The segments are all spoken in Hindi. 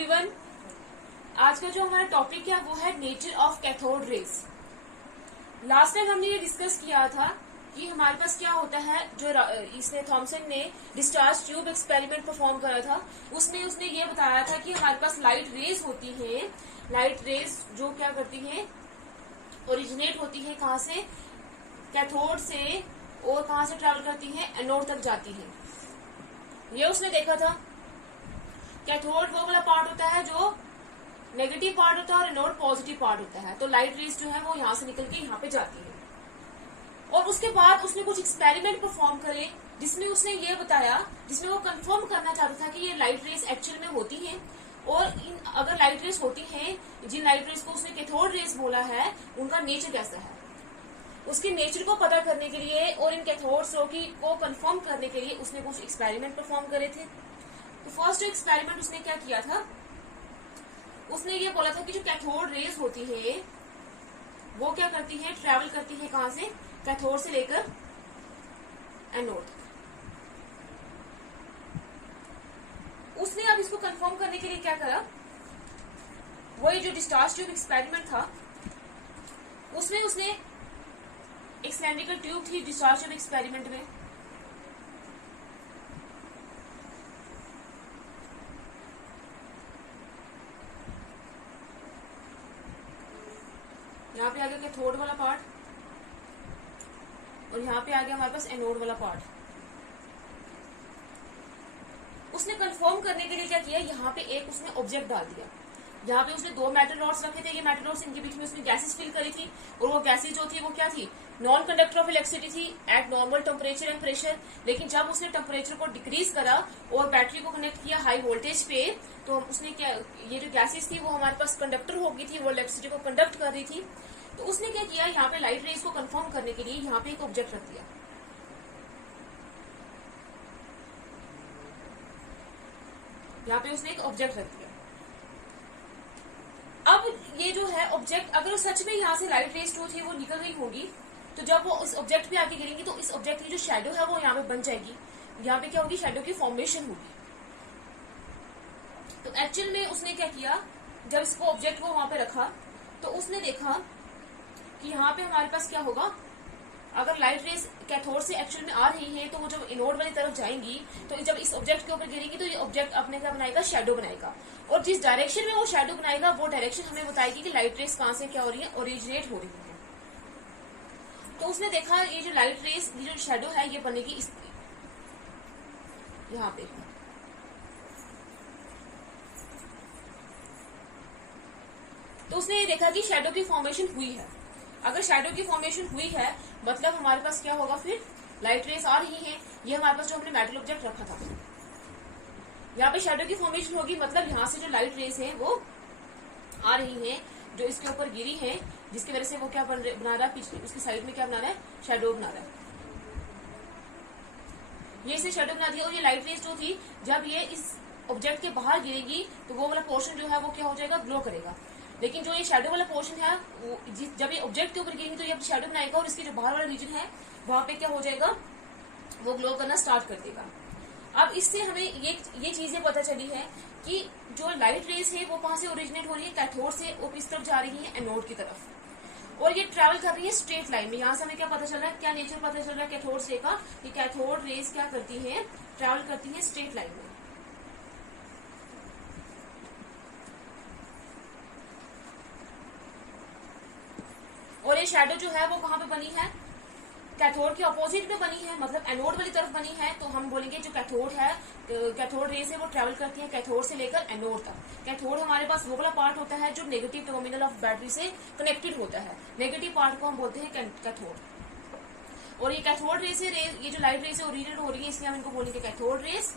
एवरीवन, आज का जो हमारा टॉपिक है वो है nature of cathode rays. Last time हमने ये डिस्कस किया था कि हमारे पास क्या होता है। जो इसने थॉमसन ने डिस्चार्ज ट्यूब एक्सपेरिमेंट परफॉर्म करा था, उसने ये बताया था कि हमारे पास लाइट रेज होती है। लाइट रेज जो क्या करती है, ओरिजिनेट होती है कहाँ से, कैथोड से, और कहाँ से ट्रेवल करती है, एनोड तक जाती है। ये उसने देखा था। कैथोड वो वाला पार्ट होता है जो नेगेटिव पार्ट होता है और एनोड पॉजिटिव पार्ट होता है। तो लाइट रेज जो है वो यहाँ से निकल के यहाँ पे जाती है। और उसके बाद उसने कुछ एक्सपेरिमेंट परफॉर्म करे जिसमें उसने ये बताया, जिसमें वो कंफर्म करना चाहता था कि ये लाइट रेज एक्चुअल में होती हैं, और अगर लाइट रेज होती हैं, जिन लाइट रेज को उसने कैथोड रेज बोला है, उनका नेचर कैसा है। उसके नेचर को पता करने के लिए और इन कैथोड्स को कंफर्म करने के लिए उसने कुछ एक्सपेरिमेंट परफॉर्म करे थे। तो फर्स्ट एक्सपेरिमेंट उसने क्या किया था, उसने ये बोला था कि जो कैथोड रेज होती है वो क्या करती है, ट्रेवल करती है कहां से, कैथोड से लेकर एनोड। उसने अब इसको कंफर्म करने के लिए क्या करा, वही जो डिस्चार्ज ट्यूब एक्सपेरिमेंट था उसमें उसने एक सिलेंड्रिकल ट्यूब थी डिस्चार्ज ट्यूब एक्सपेरिमेंट में, यहाँ पे आ गया कैथोड वाला पार्ट और यहाँ पे आ गया हमारे पास एनोड वाला पार्ट। उसने कंफर्म करने के लिए क्या किया, यहाँ पे एक उसने ऑब्जेक्ट डाल दिया। यहाँ पे उसने दो मेटल रॉड्स रखे थे। ये मेटल रॉड्स, इनके बीच में उसने गैसेस फिल करी थी, और वो गैसेस जो थी वो क्या थी, नॉन कंडक्टर ऑफ इलेक्ट्रिसिटी थी eight normal temperature and pressure. लेकिन जब उसने टेम्परेचर को डिक्रीज करा और बैटरी को कनेक्ट किया हाई वोल्टेज पे, तो उसने क्या, ये जो गैसेस थी वो हमारे पास कंडक्टर हो गई थी, वो इलेक्ट्रिसिटी को कंडक्ट कर रही थी। तो उसने क्या किया, यहाँ पे लाइट रेज को कंफर्म करने के लिए यहाँ पे एक ऑब्जेक्ट रख दिया। यहाँ पे उसने एक ऑब्जेक्ट रख दिया। अब ये जो है ऑब्जेक्ट, अगर सच में यहाँ से लाइट रेज जो थी वो निकल गई होगी, तो जब वो इस ऑब्जेक्ट पे आके गिरेंगी तो इस ऑब्जेक्ट की जो शैडो है वो यहाँ पे बन जाएगी। यहाँ पे क्या होगी, शैडो की फॉर्मेशन होगी। तो एक्चुअल में उसने क्या किया, जब इसको ऑब्जेक्ट को वहां पे रखा तो उसने देखा कि यहाँ पे हमारे पास क्या होगा, अगर लाइट रेज कैथोड से एक्चुअल में आ रही है तो वो जब एनोड वाली तरफ जाएंगी तो जब इस ऑब्जेक्ट के ऊपर गिरेंगी तो ये ऑब्जेक्ट अपने क्या बनाएगा, शैडो बनाएगा। और जिस डायरेक्शन में वो शैडो बनाएगा वो डायरेक्शन हमें बताएगी कि लाइट रेज कहां से क्या हो रही है, ओरिजिनेट हो रही है। तो उसने देखा ये जो लाइट रेज, ये जो शैडो है ये बनेगी इस यहाँ पे। तो उसने ये देखा कि शैडो की फॉर्मेशन हुई है। अगर शैडो की फॉर्मेशन हुई है मतलब हमारे पास क्या होगा, फिर लाइट रेज आ रही है। ये हमारे पास जो हमने मेटल ऑब्जेक्ट रखा था, यहाँ पे शैडो की फॉर्मेशन होगी, मतलब यहाँ से जो लाइट रेज है वो आ रही है, जो इसके ऊपर गिरी है, जिसकी वजह से वो क्या बना रहा है, पीछे उसकी साइड में क्या बना रहा है, शैडो बना रहा है। ये इसे शैडो बना दिया। और ये लाइट रेज जो थी जब ये इस ऑब्जेक्ट के बाहर गिरेगी तो वो वाला पोर्शन जो है वो क्या हो जाएगा, ग्लो करेगा। लेकिन जो ये शैडो वाला पोर्शन है जब ये ऑब्जेक्ट के ऊपर गिरेंगे तो ये शैडो बनाएगा, और इसके जो बाहर वाला रीजन है वहां पे क्या हो जाएगा, वो ग्लो करना स्टार्ट कर देगा। अब इससे हमें ये चीजें पता चली है कि जो लाइट रेज है वो कहां से ओरिजिनेट हो रही है, कैथोड से, और किस तरफ जा रही है, एनोड की तरफ। और ये ट्रेवल कर रही है स्ट्रेट लाइन में। यहाँ से हमें क्या पता चल रहा है, क्या नेचर पता चल रहा है कैथोड रे का, कि कैथोड रेज क्या करती है, ट्रेवल करती है स्ट्रेट लाइन में। और ये शैडो जो है वो कहां पे बनी है, कैथोड के अपोजिट में बनी है, मतलब एनोड वाली तरफ बनी है। तो हम बोलेंगे जो कैथोड है, कैथोड रेज है वो ट्रेवल करती है कैथोड से लेकर एनोड तक। कैथोड हमारे पास वो वाला पार्ट होता है जो नेगेटिव टर्मिनल ऑफ बैटरी से कनेक्टेड होता है। नेगेटिव पार्ट को हम बोलते हैं कैथोड। और ये कैथोड रेज से ये जो लाइट रेज से ओरिजिनेट हो रही है, इसलिए हम इनको बोलेंगे कैथोड रेज,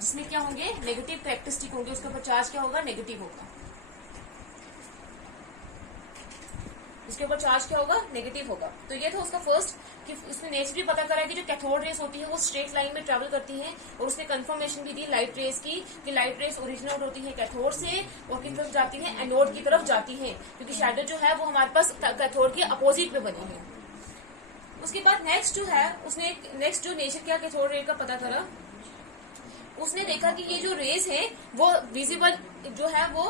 जिसमें क्या होंगे, नेगेटिव कैरेक्टरिस्टिक होंगे, उसके ऊपर चार्ज क्या होगा, नेगेटिव होगा। इसके ऊपर चार्ज क्या होगा, नेगेटिव होगा। तो ये था उसका फर्स्ट, कि उसने नेचर भी पता करा कि जो कैथोड रेज होती है वो स्ट्रेट लाइन में ट्रेवल करती है। और उसने कंफर्मेशन भी दी लाइट रेज की, कि लाइट रेज ओरिजिनेट होती है कैथोड से और किस तरफ जाती है, एनोड की तरफ जाती है, क्योंकि शैडो जो है वो हमारे पास कैथोड के अपोजिट में बनी है। उसके बाद नेक्स्ट जो है, उसने नेक्स्ट जो नेचर क्या कैथोड रे का पता करा, उसने देखा कि ये जो रेस है वो विजिबल जो है वो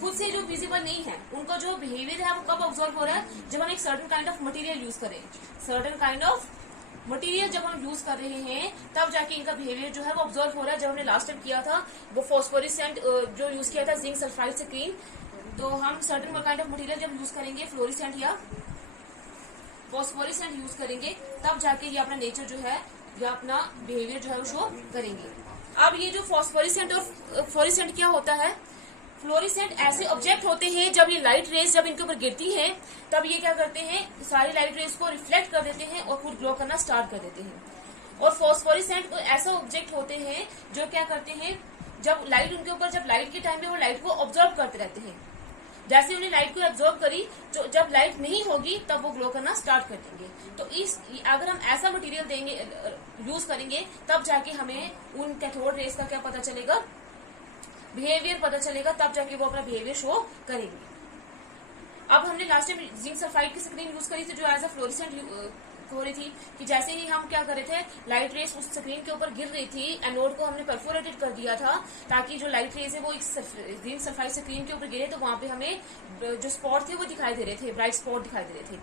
खुद से जो विजिबल नहीं है, उनका जो बिहेवियर है वो कब ऑब्जर्व हो रहा है, जब हम एक certain kind of material use करें। सर्टेन काइंड ऑफ मटेरियल जब हम यूज कर रहे हैं तब जाके इनका बिहेवियर जो है वो ऑब्जर्व हो रहा है। जब हमने लास्ट टाइम किया था वो फॉस्फोरेसेंट जो यूज किया था जिंक सल्फाइड स्क्रीन, तो हम सर्टेन काइंड ऑफ मटेरियल जब यूज करेंगे फ्लोरिसेंट या फॉस्फोरेसेंट यूज करेंगे तब जाके ये अपना नेचर जो है या अपना बिहेवियर जो है वो शो करेंगे। अब ये जो फॉस्फोरेसेंट और फ्लोरिसेंट क्या होता है, फ्लोरिसेंट ऐसे ऑब्जेक्ट होते हैं जब ये लाइट रेस जब इनके ऊपर गिरती है तब ये क्या करते हैं, सारी लाइट रेस को रिफ्लेक्ट कर देते हैं और खुद ग्लो करना स्टार्ट कर देते हैं। और फॉस्फोरेसेंट ऐसा ऑब्जेक्ट होते हैं जो क्या करते हैं, जब लाइट उनके ऊपर जब लाइट के टाइम में वो लाइट को ऑब्जर्व करते रहते हैं, जैसे उन्हें लाइट को ऑब्जर्व करी तो जब लाइट नहीं होगी तब वो ग्लो करना स्टार्ट कर देंगे। तो इस अगर हम ऐसा मटेरियल देंगे यूज करेंगे तब जाके हमें उन कैथोड रेस का क्या पता चलेगा, बिहेवियर पता चलेगा, तब जाके वो अपना बिहेवियर शो करेंगे। अब हमने लास्ट टाइम जिंक सल्फाइड की स्क्रीन यूज करी थी जो एज अ फ्लोरिसेंट हो रही थी कि जैसे ही हम क्या कर रहे थे, लाइट रेस उस स्क्रीन के ऊपर गिर रही थी, एनोड को हमने परफोरेटेड कर दिया था ताकि जो लाइट रेस है वो एक जिंक सल्फाइड स्क्रीन के ऊपर गिरे तो वहां पे हमें जो स्पॉट थे वो दिखाई दे रहे थे, ब्राइट स्पॉट दिखाई दे रहे थे।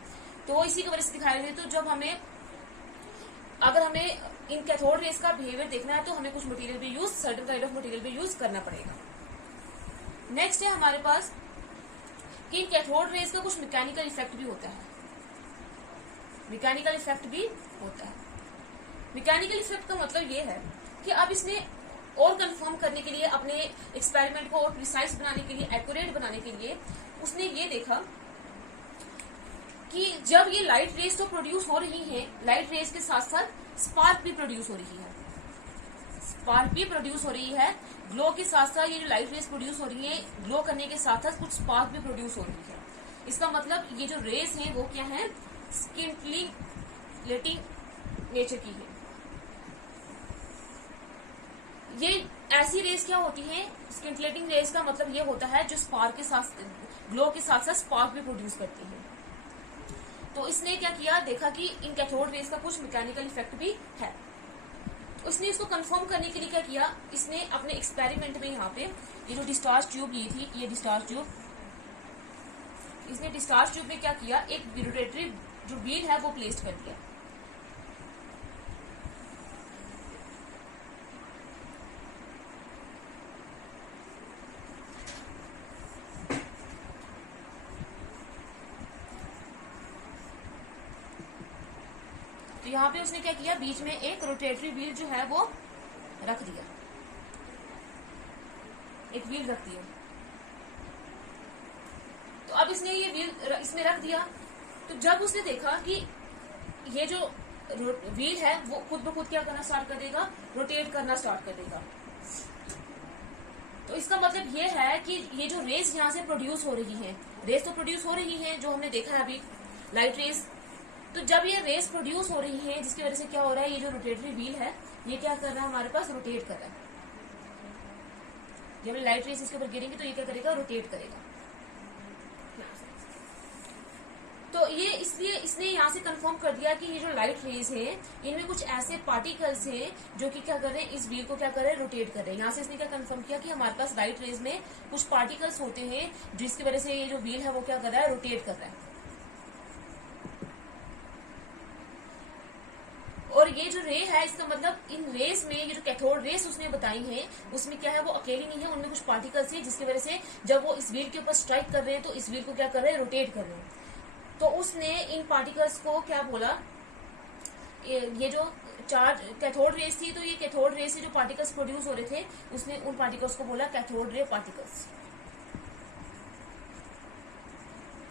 तो इसी की वजह से दिखाई दे रहे थे। तो जब हमें अगर हमें इन कैथोड रेस का बिहेवियर देखना है तो हमें कुछ मटेरियल भी use, certain kind of material भी यूज करना पड़ेगा। नेक्स्ट है हमारे पास कि इन कैथोड रेस का कुछ मैकेनिकल इफेक्ट भी होता है। मैकेनिकल इफेक्ट भी होता है। मैकेनिकल इफेक्ट का मतलब ये है कि अब इसने और कंफर्म करने के लिए, अपने एक्सपेरिमेंट को और प्रिसाइज बनाने के लिए, एक्यूरेट बनाने के लिए उसने ये देखा कि जब ये लाइट रेस तो प्रोड्यूस हो रही है, लाइट रेस के साथ साथ स्पार्क भी प्रोड्यूस हो रही है, स्पार्क भी प्रोड्यूस हो रही है। ग्लो के साथ साथ ये जो लाइट रेस प्रोड्यूस हो रही है, ग्लो करने के साथ साथ कुछ स्पार्क भी प्रोड्यूस हो रही है। इसका मतलब ये जो रेस है वो क्या है, स्किंटलिंग नेचर की है। ये ऐसी रेस क्या होती है, स्किंटलेटिंग रेस का मतलब ये होता है जो स्पार्क के साथ, ग्लो के साथ साथ स्पार्क भी प्रोड्यूस करती है। तो इसने क्या किया, देखा कि इन कैथोड रेस का कुछ मैकेनिकल इफेक्ट भी है। उसने इसको कंफर्म करने के लिए क्या किया, इसने अपने एक्सपेरिमेंट में यहाँ पे ये जो डिस्चार्ज ट्यूब ली थी, ये डिस्चार्ज ट्यूब, इसने डिस्चार्ज ट्यूब में क्या किया, एक रोटेटरी जो व्हील है वो प्लेस कर दिया। तो यहाँ पे उसने क्या किया, बीच में एक रोटेटरी व्हील जो है वो रख दिया, एक व्हील रख दिया। तो अब इसने ये व्हील इसमें रख दिया, तो जब उसने देखा कि ये जो व्हील है वो खुद ब खुद क्या करना स्टार्ट कर देगा, रोटेट करना स्टार्ट कर देगा। तो इसका मतलब ये है कि ये जो रेस यहाँ से प्रोड्यूस हो रही है, रेस तो प्रोड्यूस हो रही है जो हमने देखा है अभी, लाइट रेस। तो जब ये रेस प्रोड्यूस हो रही है जिसकी वजह से क्या हो रहा है, ये जो रोटेटरी व्हील है ये क्या कर रहा है, हमारे पास रोटेट कर रहा है। जब लाइट रेस इसके ऊपर गिरेंगे तो ये क्या करेगा, रोटेट करेगा। तो ये इसलिए इसने यहाँ से कंफर्म कर दिया कि ये जो लाइट रेस है इनमें कुछ ऐसे पार्टिकल्स हैं जो कि क्या कर रहे हैं, इस व्हील को क्या कर रहे हैं, रोटेट कर रहे हैं। यहाँ से इसने क्या कंफर्म किया कि हमारे पास लाइट रेस में कुछ पार्टिकल्स होते हैं जिसकी वजह से ये जो व्हील है वो क्या कर रहा है, रोटेट कर रहा है। और ये जो रे है, इसका मतलब इन रेस में ये जो कैथोड रेस उसने बताई है उसमें क्या है, वो अकेली नहीं है, उनमें कुछ पार्टिकल्स है जिसकी वजह से जब वो इस व्हील के ऊपर स्ट्राइक कर रहे हैं तो इस व्हील को क्या कर रहे हैं, रोटेट कर रहे हैं। तो उसने इन पार्टिकल्स को क्या बोला, ये जो चार्ज कैथोड रेस थी, तो ये कैथोड रेस से जो पार्टिकल्स प्रोड्यूस हो रहे थे उसने उन पार्टिकल्स को बोला कैथोड रे पार्टिकल्स।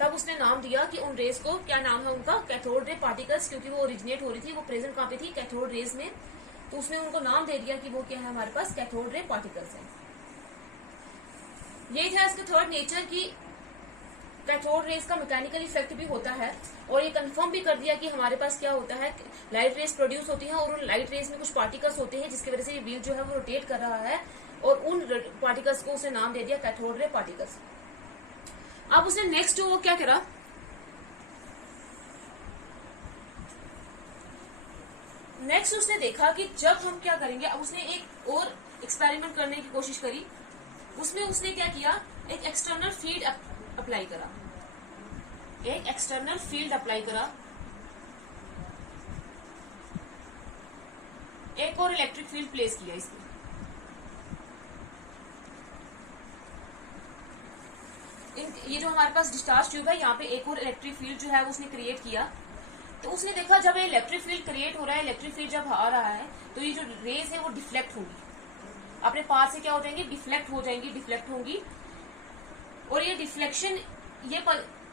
तब उसने नाम दिया कि उन रेस को, क्या नाम है उनका, कैथोड रे पार्टिकल्स, क्योंकि वो ओरिजिनेट हो रही थी, वो प्रेजेंट कहाँ पे थी, कैथोड रेस में। तो उसने उनको नाम दे दिया कि वो क्या है, हमारे पास कैथोड रे पार्टिकल्स है। ये था इसका थर्ड नेचर की कैथोड रेस का मैकेनिकल इफेक्ट भी होता है। और ये कंफर्म भी कर दिया कि हमारे पास क्या होता है, लाइट रेस प्रोड्यूस होती है और उन लाइट रेस में कुछ पार्टिकल्स होते हैं जिसकी वजह से ये व्हील जो है वो रोटेट कर रहा है, और उन पार्टिकल्स को उसने नाम दे दिया कैथोड रे पार्टिकल्स। अब उसने नेक्स्ट वो क्या करा, नेक्स्ट उसने देखा कि जब हम क्या करेंगे, अब उसने एक और एक्सपेरिमेंट करने की कोशिश करी। उसमें उसने क्या किया, एक एक्सटर्नल फील्ड अप्लाई करा, एक एक्सटर्नल फील्ड अप्लाई करा, एक और इलेक्ट्रिक फील्ड प्लेस किया इसमें। ये जो हमारे पास डिस्चार्ज ट्यूब है, यहाँ पे एक और इलेक्ट्रिक फील्ड जो है वो उसने क्रिएट किया। तो उसने देखा जब ये इलेक्ट्रिक फील्ड क्रिएट हो रहा है, इलेक्ट्रिक फील्ड जब आ रहा है, तो ये जो रेज है वो डिफ्लेक्ट होगी, अपने पास से क्या हो जाएंगी, डिफ्लेक्ट हो जाएंगी, डिफ्लेक्ट होंगी। और ये डिफ्लेक्शन,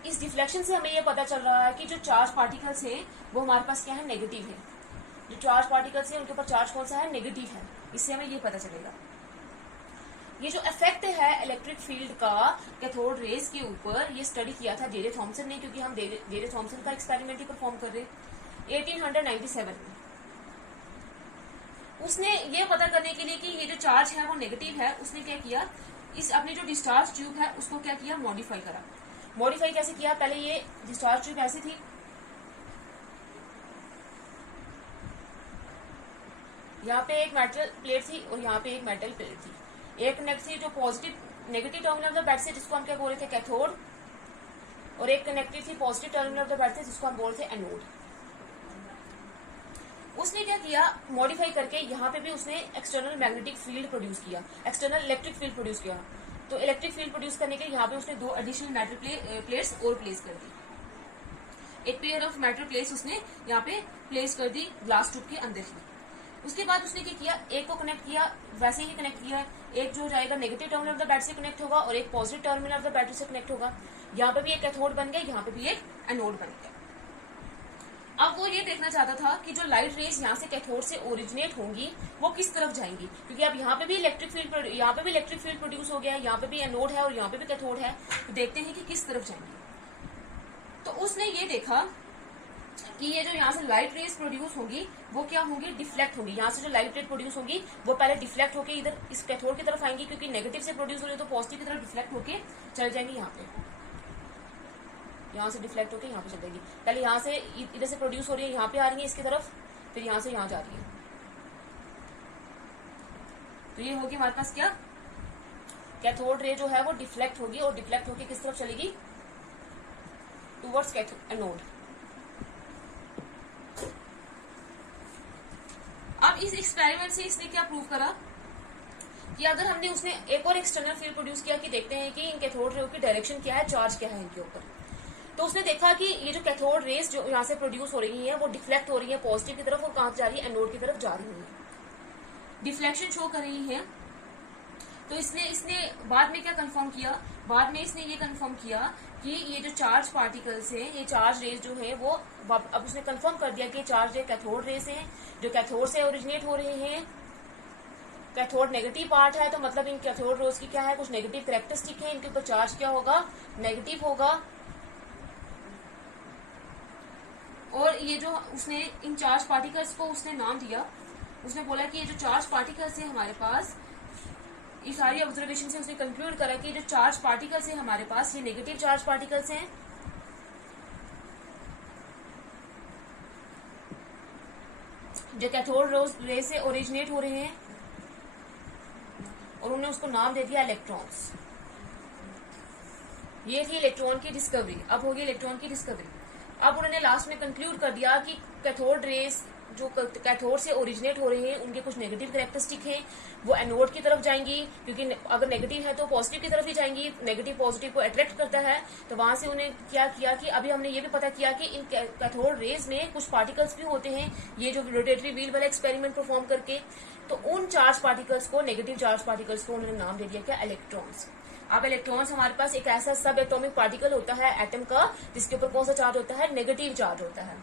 इस डिफ्लेक्शन से हमें ये पता चल रहा है कि जो चार्ज पार्टिकल्स हैं वो हमारे पास क्या है, नेगेटिव है। जो चार्ज पार्टिकल्स हैं उनके ऊपर चार्ज कौन सा है, नेगेटिव है। इससे हमें ये पता चलेगा। ये जो इफेक्ट है इलेक्ट्रिक फील्ड का कैथोड रेज के ऊपर, ये स्टडी किया था जे जे थॉमसन ने, क्योंकि हम जे जे थॉमसन का एक्सपेरिमेंट ही परफॉर्म कर रहे हैं 1897 में। उसने ये पता करने के लिए कि ये जो चार्ज है वो नेगेटिव है, उसने क्या किया, इस अपनी जो डिस्चार्ज ट्यूब है उसको क्या किया, मॉडिफाई करा। मॉडिफाई कैसे किया, पहले ये डिस्चार्ज ट्यूब ऐसी थी, यहाँ पे एक मेटल प्लेट थी और यहाँ पे एक मेटल प्लेट थी। एक कनेक्ट थी जो positive negative terminal of the battery, जिसको हम क्या बोल रहे थे, कैथोड, और एक कनेक्टेड थी positive terminal of the battery, जिसको हम बोल रहे थे एनोड। उसने क्या किया, मॉडिफाई करके यहाँ पे भी उसने एक्सटर्नल मैग्नेटिक फील्ड प्रोड्यूस किया, एक्सटर्नल इलेक्ट्रिक फील्ड प्रोड्यूस किया। तो इलेक्ट्रिक फील्ड प्रोड्यूस करने के यहाँ पे उसने दो एडिशनल मेटल प्लेट्स और प्लेस कर दी। एक पेयर ऑफ मेटल प्लेट्स उसने यहाँ पे प्लेस कर दी ग्लास ट्यूब के अंदर ही। उसके बाद उसने क्या किया, एक को कनेक्ट किया, वैसे ही कनेक्ट किया, एक जो जाएगा negative terminal of the battery से कनेक्ट होगा और एक positive terminal of the battery से कनेक्ट होगा। यहाँ पे भी एक कैथोड बन गया, यहाँ पे भी एक एनोड बन गया। अब वो ये देखना चाहता था कि जो लाइट रेज यहाँ से कैथोड से ओरिजिनेट होंगी वो किस तरफ जाएंगी, क्योंकि अब यहाँ पे भी इलेक्ट्रिक फील्ड, यहाँ पे भी इलेक्ट्रिक फील्ड प्रोड्यूस हो गया है, यहाँ पे भी एनोड है और यहाँ पे भी कैथोड है। तो देखते हैं कि किस तरफ जाएंगी। तो उसने ये देखा कि ये जो यहाँ से लाइट रेज प्रोड्यूस होंगी वो क्या होंगी, डिफ्लेक्ट होंगी। यहाँ से जो लाइट रेज प्रोड्यूस होंगी वो पहले डिफ्लेक्ट होके इधर इस कैथोड की तरफ आएंगी, क्योंकि नेगेटिव से प्रोड्यूस हो रही है तो पॉजिटिव की तरफ डिफ्लेक्ट होके चल जाएंगी। यहाँ पे यहाँ से डिफ्लेक्ट होके यहाँ पे चल जाएगी। पहले यहाँ से इधर से प्रोड्यूस हो रही है, यहाँ पे आ रही है इसकी तरफ, फिर यहाँ से यहाँ जा रही है। तो ये होगी हमारे पास क्या, कैथोड रे जो है वो डिफ्लेक्ट होगी और डिफ्लेक्ट होके किस तरफ चलेगी, टुवर्ड्स एनोड। अब इस एक्सपेरिमेंट से इसने क्या प्रूव करा कि अगर हमने उसने एक और एक्सटर्नल फील्ड प्रोड्यूस किया कि देखते हैं कि इन कैथोड रे की डायरेक्शन क्या है, चार्ज क्या है इनके ऊपर। तो उसने देखा कि ये जो कैथोड रेज जो यहाँ से प्रोड्यूस हो रही है वो डिफ्लेक्ट हो रही है पॉजिटिव की तरफ और कहां जा रही है, एनोड की तरफ जा रही है, डिफ्लेक्शन शो कर रही है। तो इसने बाद में क्या कंफर्म किया, बाद में इसने ये कंफर्म किया कि ये जो चार्ज पार्टिकल्स हैं, ये चार्ज रेज जो है वो, अब उसने कंफर्म कर दिया कि चार्ज रे कैथोड रेज हैं जो कैथोड से ओरिजिनेट हो रहे हैं। कैथोड नेगेटिव पार्ट है तो मतलब इन कैथोड रेज की क्या है, कुछ नेगेटिव कैरेक्टरिस्टिक है, इनके ऊपर चार्ज क्या होगा, नेगेटिव होगा। और ये जो उसने इन चार्ज पार्टिकल्स को उसने नाम दिया, उसने बोला कि ये जो चार्ज पार्टिकल्स है हमारे पास, ये सारी ऑब्जर्वेशन से उसने कंक्लूड करा कि जो चार्ज पार्टिकल्स है हमारे पास ये नेगेटिव चार्ज पार्टिकल्स हैं, जो कैथोड रे से ओरिजिनेट हो रहे हैं, और उन्होंने उसको नाम दे दिया इलेक्ट्रॉन्स। ये थी इलेक्ट्रॉन की डिस्कवरी। अब होगी इलेक्ट्रॉन की डिस्कवरी। अब उन्होंने लास्ट में कंक्लूड कर दिया कि कैथोड रेस जो कैथोड से ओरिजिनेट हो रहे हैं उनके कुछ नेगेटिव कैरेक्टरिस्टिक हैं, वो एनोड की तरफ जाएंगी, क्योंकि अगर नेगेटिव है तो पॉजिटिव की तरफ ही जाएंगी, नेगेटिव पॉजिटिव को अट्रैक्ट करता है। तो वहां से उन्हें क्या किया कि अभी हमने ये भी पता किया कि इन कैथोड रेज में कुछ पार्टिकल्स भी होते हैं, ये जो रोटेटरी व्हील वाला एक्सपेरिमेंट परफॉर्म करके, तो उन चार्ज पार्टिकल्स को, नेगेटिव चार्ज पार्टिकल्स को उन्होंने नाम दे दिया क्या, इलेक्ट्रॉन्स। अब इलेक्ट्रॉन्स हमारे पास एक ऐसा सब एटॉमिक पार्टिकल होता है एटम का, जिसके ऊपर कौन सा चार्ज होता है, नेगेटिव चार्ज होता है।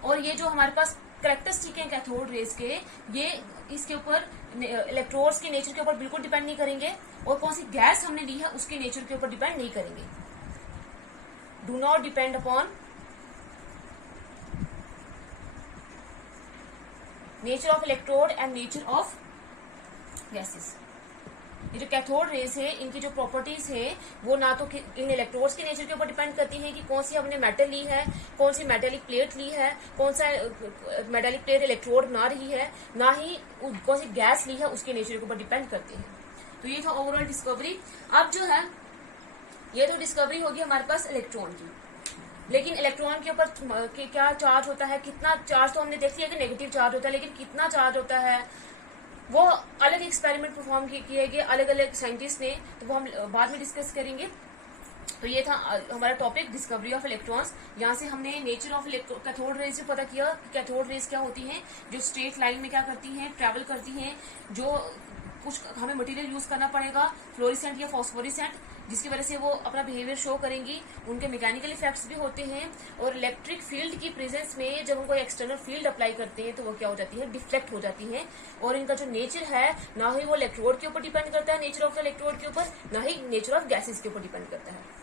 और ये जो हमारे पास कैरेक्टरिस्टिक है कैथोड रेज के, ये इसके ऊपर इलेक्ट्रोड्स के नेचर के ऊपर बिल्कुल डिपेंड नहीं करेंगे, और कौन सी गैस हमने ली है उसके नेचर के ऊपर डिपेंड नहीं करेंगे। Do not depend upon nature of electrode and nature of gases. ये जो कैथोड रेज है इनकी जो प्रॉपर्टीज है वो ना तो इन इलेक्ट्रोड्स के नेचर के ऊपर डिपेंड करती है कि कौन सी हमने मेटल ली है, कौन सी मेटेलिक प्लेट ली है, कौन सा मेटेलिक प्लेट इलेक्ट्रोड बना रही है, ना ही कौन सी गैस ली है उसके नेचर के ऊपर डिपेंड करती है। तो ये था ओवरऑल डिस्कवरी। अब जो है ये तो डिस्कवरी होगी हमारे पास इलेक्ट्रॉन की, लेकिन इलेक्ट्रॉन के ऊपर क्या चार्ज होता है, कितना चार्ज तो हमने देख लिया कि नेगेटिव चार्ज होता है, लेकिन कितना चार्ज होता है वो अलग एक्सपेरिमेंट परफॉर्म किए गए अलग अलग साइंटिस्ट ने, तो वो हम बाद में डिस्कस करेंगे। तो ये था हमारा टॉपिक डिस्कवरी ऑफ इलेक्ट्रॉन्स। यहाँ से हमने नेचर ऑफ कैथोड रेज से पता किया कि कैथोड रेज क्या होती हैं, जो स्ट्रेट लाइन में क्या करती हैं, ट्रैवल करती हैं, जो कुछ हमें मटेरियल यूज करना पड़ेगा फ्लोरिसेंट या फॉस्फोरिसेंट, जिसकी वजह से वो अपना बिहेवियर शो करेंगी। उनके मैकेनिकल इफेक्ट्स भी होते हैं, और इलेक्ट्रिक फील्ड की प्रेजेंस में जब हम कोई एक्सटर्नल फील्ड अप्लाई करते हैं तो वो क्या हो जाती है, डिफ्लेक्ट हो जाती है। और इनका जो नेचर है ना ही वो इलेक्ट्रोड के ऊपर डिपेंड करता है, नेचर ऑफ इलेक्ट्रोड के ऊपर, ना ही नेचर ऑफ गैसेस के ऊपर डिपेंड करता है।